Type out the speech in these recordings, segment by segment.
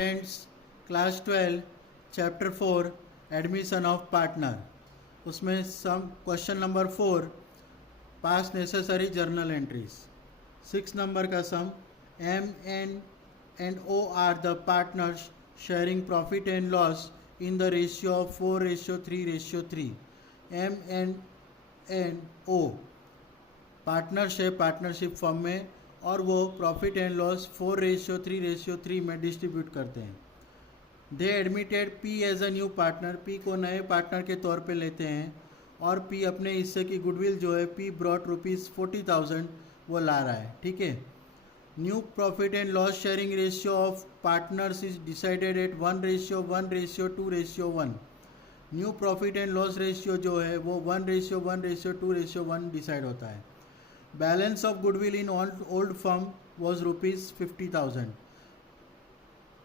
Friends, class 12 chapter 4 admission of partner. उसमें sum question number 4 pass necessary journal entries. 6 number का sum M and O R the partners sharing profit and loss in the ratio of 4:3:3। M and O partners है partnership form में और वो profit and loss 4:3:3 में distribute करते हैं। They admitted P as a new partner, P को नए partner के तौर पे लेते हैं और पी अपने हिस्से की गुडविल जो है पी ब्रॉट ₹40,000 वो ला रहा है। ठीक है। New profit and loss sharing ratio of partners is decided at 1:1:2:1। New profit and loss ratio जो है वो 1:1:2:1 डिसाइड होता है। Balance of goodwill in old firm was ₹50,000।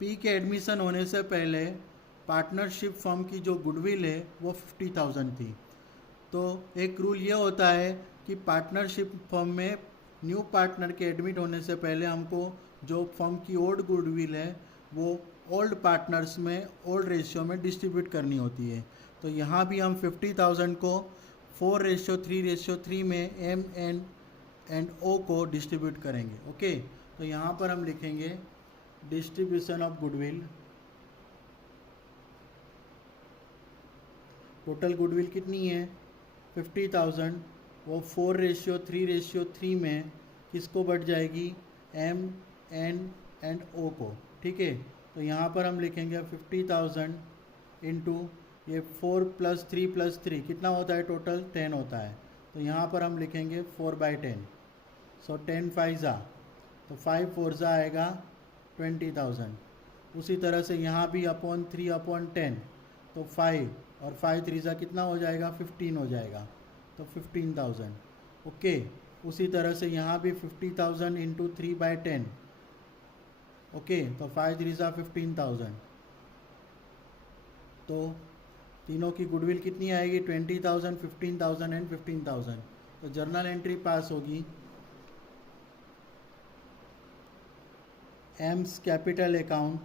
P के एडमिशन होने से पहले पार्टनरशिप फर्म की जो गुडविल है वो 50,000 थी। तो एक रूल ये होता है कि पार्टनरशिप फर्म में न्यू पार्टनर के एडमिट होने से पहले हमको जो फर्म की ओल्ड गुडविल है वो ओल्ड पार्टनर्स में ओल्ड रेशियो में डिस्ट्रीब्यूट करनी होती है। तो यहाँ भी हम 50,000 को 4:3:3 में एम एंड ओ को डिस्ट्रीब्यूट करेंगे। ओके, तो यहाँ पर हम लिखेंगे distribution of goodwill. Total goodwill कितनी है 50,000, वो 4:3:3 में किसको बढ़ जाएगी एम एंड ओ को। ठीक है, तो यहाँ पर हम लिखेंगे 50,000 इंटू ये 4 + 3 + 3 कितना होता है टोटल 10 होता है। तो यहाँ पर हम लिखेंगे 4/10। सो 10 5 तो 5 4 आएगा 20,000। उसी तरह से यहाँ भी अपॉन 3/10 तो 5 और 5 3 कितना हो जाएगा 15 हो जाएगा तो 15,000। ओके, उसी तरह से यहाँ भी 50,000 इंटू 3/10। ओके, तो 5 3 15,000। तो तीनों की गुडविल कितनी आएगी 20,000, 15,000 एंड 15,000। तो जर्नल एंट्री पास होगी M's capital account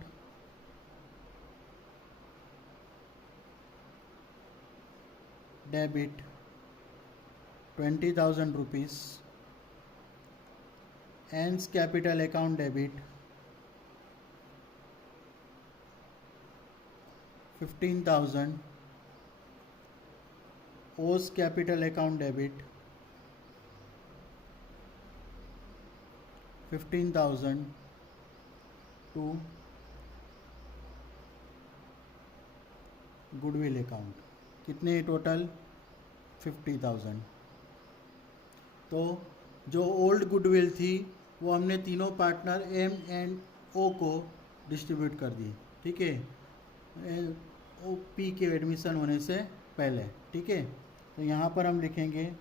debit 20,000 rupees, N's capital account debit 15,000, O's capital account debit 15,000 to goodwill account. कितने टोटल 50,000। तो जो ओल्ड गुडविल थी वो हमने तीनों पार्टनर एम एंड ओ को डिस्ट्रीब्यूट कर दी। ठीक है, ओ पी के एडमिशन होने से पहले। ठीक है, तो यहाँ पर हम लिखेंगे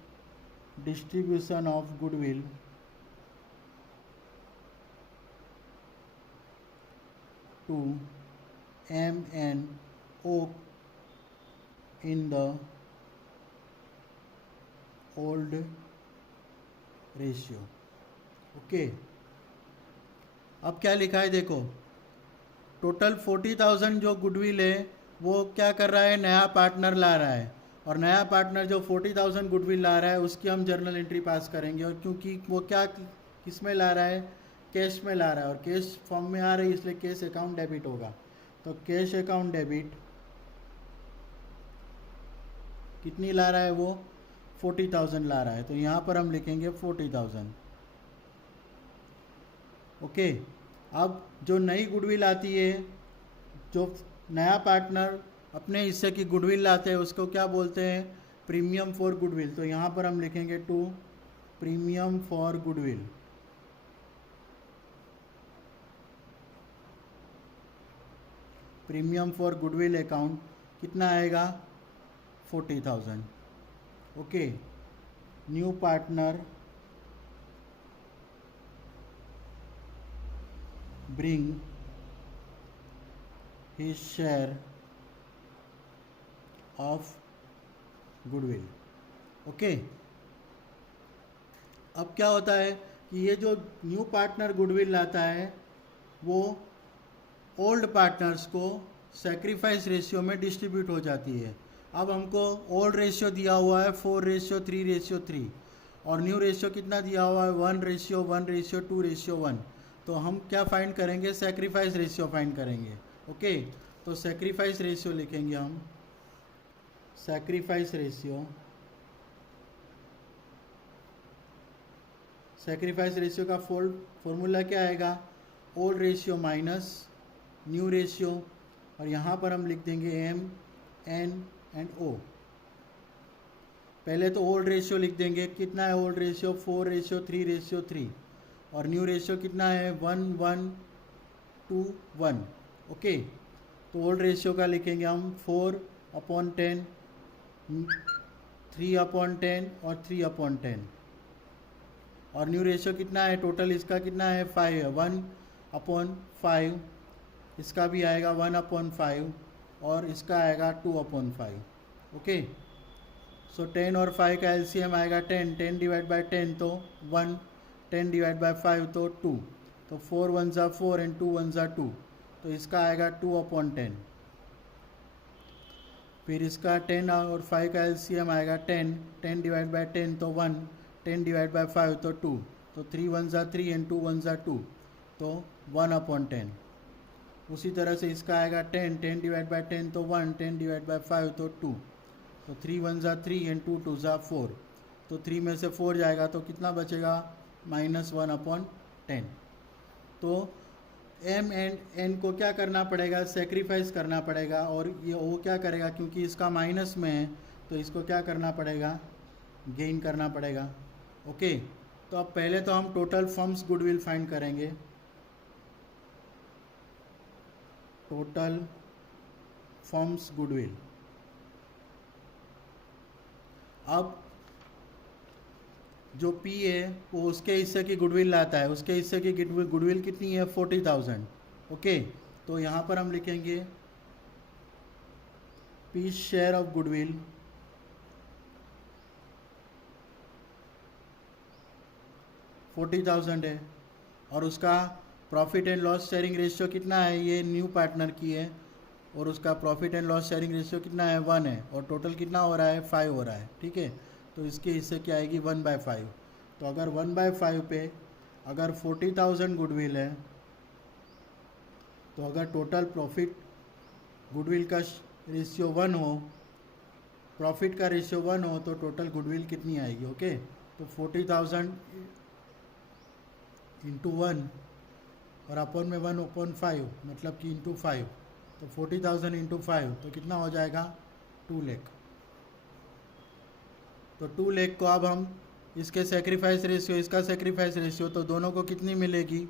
distribution of goodwill to M and O in the old ratio. Okay, अब क्या लिखा है देखो, टोटल 40,000 जो गुडविल है वो क्या कर रहा है नया पार्टनर ला रहा है और नया पार्टनर जो 40,000 गुडविल ला रहा है उसकी हम जर्नल एंट्री पास करेंगे। और क्योंकि वो क्या किस में ला रहा है कैश में ला रहा है और कैश फॉर्म में आ रही है इसलिए कैश अकाउंट डेबिट होगा। तो कैश अकाउंट डेबिट कितनी ला रहा है वो 40,000 ला रहा है। तो यहाँ पर हम लिखेंगे 40,000। ओके, अब जो नई गुडविल आती है जो नया पार्टनर अपने हिस्से की गुडविल लाते हैं उसको क्या बोलते हैं प्रीमियम फॉर गुडविल। तो यहाँ पर हम लिखेंगे to premium for goodwill. Premium for goodwill account कितना आएगा 40,000। Okay, new partner bring his share of goodwill। Okay, अब क्या होता है कि ये जो न्यू पार्टनर गुडविल लाता है वो ओल्ड पार्टनर्स को सेक्रीफाइस रेशियो में डिस्ट्रीब्यूट हो जाती है। अब हमको ओल्ड रेशियो दिया हुआ है 4:3:3 और न्यू रेशियो कितना दिया हुआ है 1:1:2:1। तो हम क्या फाइंड करेंगे, सेक्रीफाइस रेशियो फाइंड करेंगे। ओके, तो सेक्रीफाइस रेशियो लिखेंगे हम। सेक्रीफाइस रेशियो का फॉर्मूला क्या आएगा, old ratio minus new ratio, और यहाँ पर हम लिख देंगे एम एन एंड ओ। पहले तो ओल्ड रेशियो लिख देंगे, कितना है ओल्ड रेशियो 4:3:3 और न्यू रेशियो कितना है 1:1:1। ओके, तो ओल्ड रेशियो का लिखेंगे हम 4/10, 3/10 और 3/10। और न्यू रेशियो कितना है, टोटल इसका कितना है 5 है, 1/5। इसका भी आएगा 1/5 और इसका आएगा 2/5। ओके, सो 10 और 5 का एलसीएम आएगा 10, 10 डिवाइड बाई 10 तो 1, 10 डिवाइड बाई 5 तो 2, तो 4 1 ज़ा 4 एंड 2 1 ज़ा 2, तो इसका आएगा 2/10। फिर इसका 10 और 5 का एलसीएम आएगा 10, 10 डिवाइड बाई 10 तो 1, 10 डिवाइड बाई 5 तो 2, तो 3 1 ज़ा 3 एंड 2 1 ज़ा 2, तो 1/10। उसी तरह से इसका आएगा 10, 10 डिवाइड बाई 10 तो 1, 10 डिवाइड बाई 5 तो 2, तो 3 1 ज़ा 3 एंड 2 2 ज़ा 4, तो 3 में से 4 जाएगा तो कितना बचेगा -1/10। तो एम एंड एन को क्या करना पड़ेगा, सेक्रीफाइस करना पड़ेगा, और ये वो क्या करेगा क्योंकि इसका माइनस में है तो इसको क्या करना पड़ेगा, गेन करना पड़ेगा। ओके, तो अब पहले तो हम टोटल फर्म्स गुडविल फाइंड करेंगे। Total firms goodwill. अब जो पी है वो उसके हिस्से की गुडविल लाता है, उसके हिस्से की गुडविल कितनी है 40,000। ओके, तो यहाँ पर हम लिखेंगे पी शेयर ऑफ गुडविल 40,000 है, और उसका profit and loss sharing ratio कितना है, ये न्यू पार्टनर की है, और उसका profit and loss sharing ratio कितना है 1 है, और टोटल कितना हो रहा है 5 हो रहा है। ठीक है, तो इसके हिस्से क्या आएगी 1/5। तो अगर 1/5 पे अगर 40,000 गुडविल है, तो अगर टोटल प्रॉफिट गुडविल का रेशियो 1 हो, प्रॉफिट का रेशियो 1 हो, तो टोटल गुडविल कितनी आएगी। ओके, तो 40,000 इंटू 1 और अपन में 1/5 मतलब कि इंटू 5, तो 40,000 इंटू 5 तो कितना हो जाएगा 2 लाख। तो 2 लाख को अब हम इसके सेक्रीफाइस रेशियो, इसका सेक्रीफाइस रेशियो, तो दोनों को कितनी मिलेगी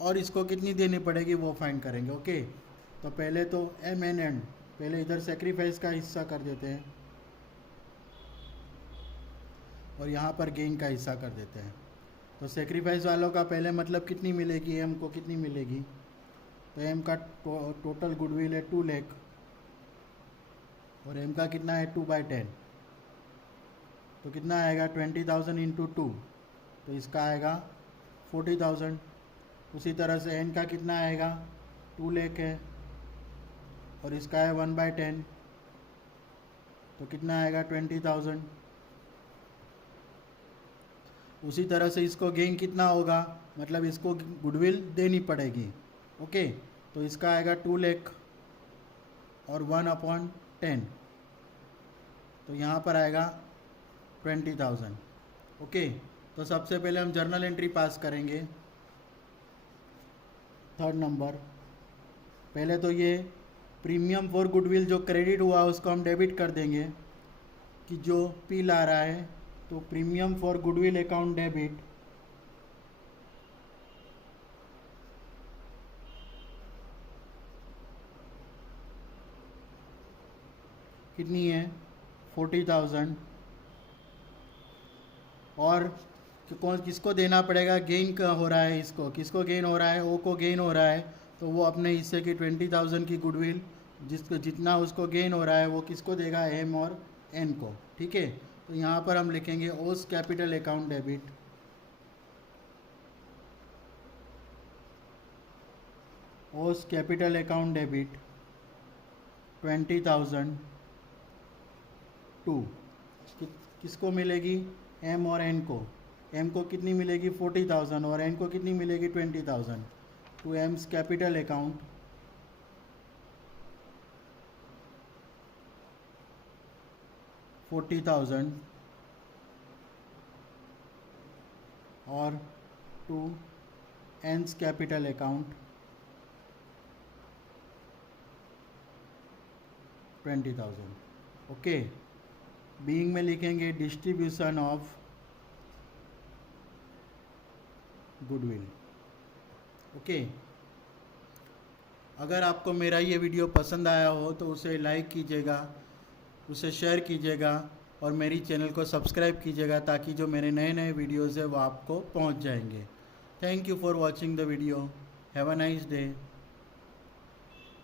और इसको कितनी देनी पड़ेगी वो फाइंड करेंगे। ओके, तो पहले तो एम एन एंड, पहले इधर सेक्रीफाइस का हिस्सा कर देते हैं और यहाँ पर गेन का हिस्सा कर देते हैं। तो सेक्रीफाइस वालों का पहले मतलब कितनी मिलेगी, एम को कितनी मिलेगी, तो एम का टोटल गुडविल है 2 लाख और एम का कितना है 2/10, तो कितना आएगा 20,000 इंटू 2, तो इसका आएगा 40,000। उसी तरह से एन का कितना आएगा 2 लाख है और इसका है 1/10, तो कितना आएगा 20,000। उसी तरह से इसको गेन कितना होगा, मतलब इसको गुडविल देनी पड़ेगी। ओके, तो इसका आएगा 2 लाख और 1/10, तो यहाँ पर आएगा 20,000। ओके, तो सबसे पहले हम जर्नल एंट्री पास करेंगे। 3rd नंबर, पहले तो ये प्रीमियम फॉर गुडविल जो क्रेडिट हुआ उसको हम डेबिट कर देंगे, कि जो पी ला रहा है, तो premium for goodwill account debit कितनी है 40,000, और कौन किसको देना पड़ेगा, गेन का हो रहा है, इसको किसको गेन हो रहा है, ओ को गेन हो रहा है, तो वो अपने हिस्से की 20,000 की गुडविल जिसको जितना उसको गेन हो रहा है वो किसको देगा, एम और एन को। ठीक है, तो यहाँ पर हम लिखेंगे ओस कैपिटल अकाउंट डेबिट ओस कैपिटल अकाउंट डेबिट 20,000 टू किसको मिलेगी? एम और एन को। एम को कितनी मिलेगी? 40,000 और एन को कितनी मिलेगी? 20,000 टू एम्स कैपिटल अकाउंट 40,000 और to N's capital account 20,000। Okay, being में लिखेंगे डिस्ट्रीब्यूशन ऑफ गुडविल। ओके, अगर आपको मेरा ये वीडियो पसंद आया हो तो उसे लाइक कीजिएगा, उसे शेयर कीजिएगा और मेरी चैनल को सब्सक्राइब कीजिएगा ताकि जो मेरे नए नए वीडियोज़ है वो आपको पहुंच जाएंगे। Thank you for watching the video. Have a nice day.